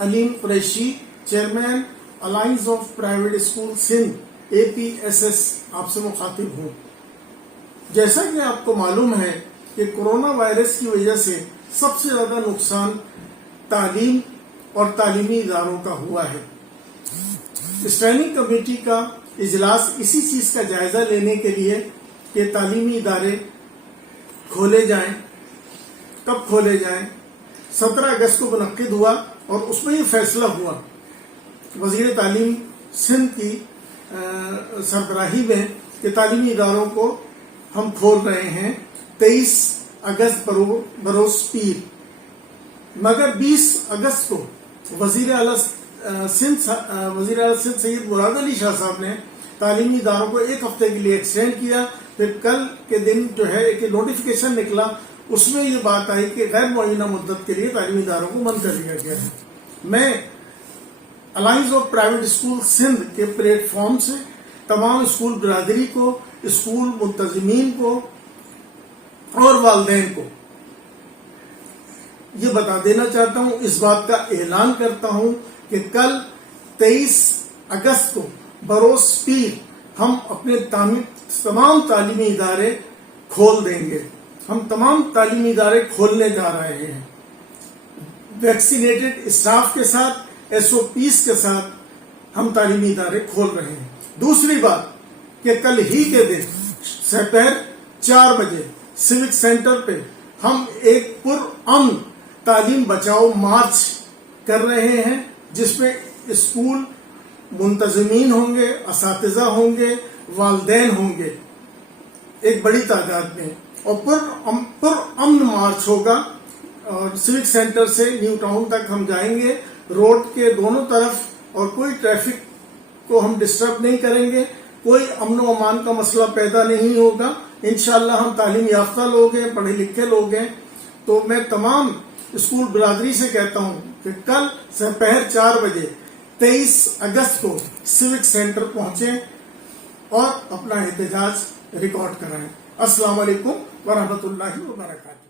Aleem Qureshi, chairman alliance of private school Sindh APSS आपसे मुखातिब हूँ। जैसा कि आपको मालूम है कि कोरोना वायरस की वजह से सबसे ज्यादा नुकसान तालीम और तालीमी इदारों का हुआ है। स्टैंडिंग कमेटी का इजलास इसी चीज का जायजा लेने के लिए कि तालीमी इदारे खोले जाएं, कब खोले जाएं, 17 अगस्त को मुनक्किद हुआ और उसमें ये फैसला हुआ वजीर तालीम सिंध की सरबराही में कि तालीमी इदारों को हम खोल रहे हैं 23 अगस्त बरोज पीर। मगर 20 अगस्त को वजीर आला सिंध सैयद मुराद अली शाह साहब ने तालीमी इदारों को एक हफ्ते के लिए एक्सटेंड किया। फिर कल के दिन जो है एक नोटिफिकेशन निकला, उसमें ये बात आई कि गैर मुअय्यना मुद्दत के लिए तालीमी इदारों को बंद कर दिया गया है। मैं alliance of private school Sindh के प्लेटफॉर्म से तमाम स्कूल बिरादरी को, स्कूल मुंतजिमीन को और वालिदैन को ये बता देना चाहता हूं, इस बात का ऐलान करता हूं कि कल 23 अगस्त को बरोज पीर हम अपने तमाम तालीमी इदारे खोल देंगे। हम तमाम तालीमी इदारे खोलने जा रहे हैं वैक्सीनेटेड स्टाफ के साथ, SOPs के साथ हम तालीमी इदारे खोल रहे हैं। दूसरी बात कि कल ही के दिन दोपहर 4 बजे सिविक सेंटर पे हम एक पुरअमन तालीम बचाओ मार्च कर रहे हैं, जिसमें स्कूल मुंतजिमीन होंगे, असातिज़ा होंगे, वालिदैन होंगे एक बड़ी तादाद में, और पुरअमन मार्च होगा। और सिविक सेंटर से न्यू टाउन तक हम जाएंगे, रोड के दोनों तरफ, और कोई ट्रैफिक को हम डिस्टर्ब नहीं करेंगे, कोई अमन व अमान का मसला पैदा नहीं होगा। इंशाअल्लाह हम तालीम याफ्ता लोग हैं, पढ़े लिखे लोग हैं। तो मैं तमाम स्कूल बिरादरी से कहता हूं कि कल दोपहर 4 बजे 23 अगस्त को सिविक सेंटर पहुंचे और अपना एहतजाज रिकॉर्ड कराएं। अस्सलाम वालेकुम व रहमतुल्लाहि व बरकातहू।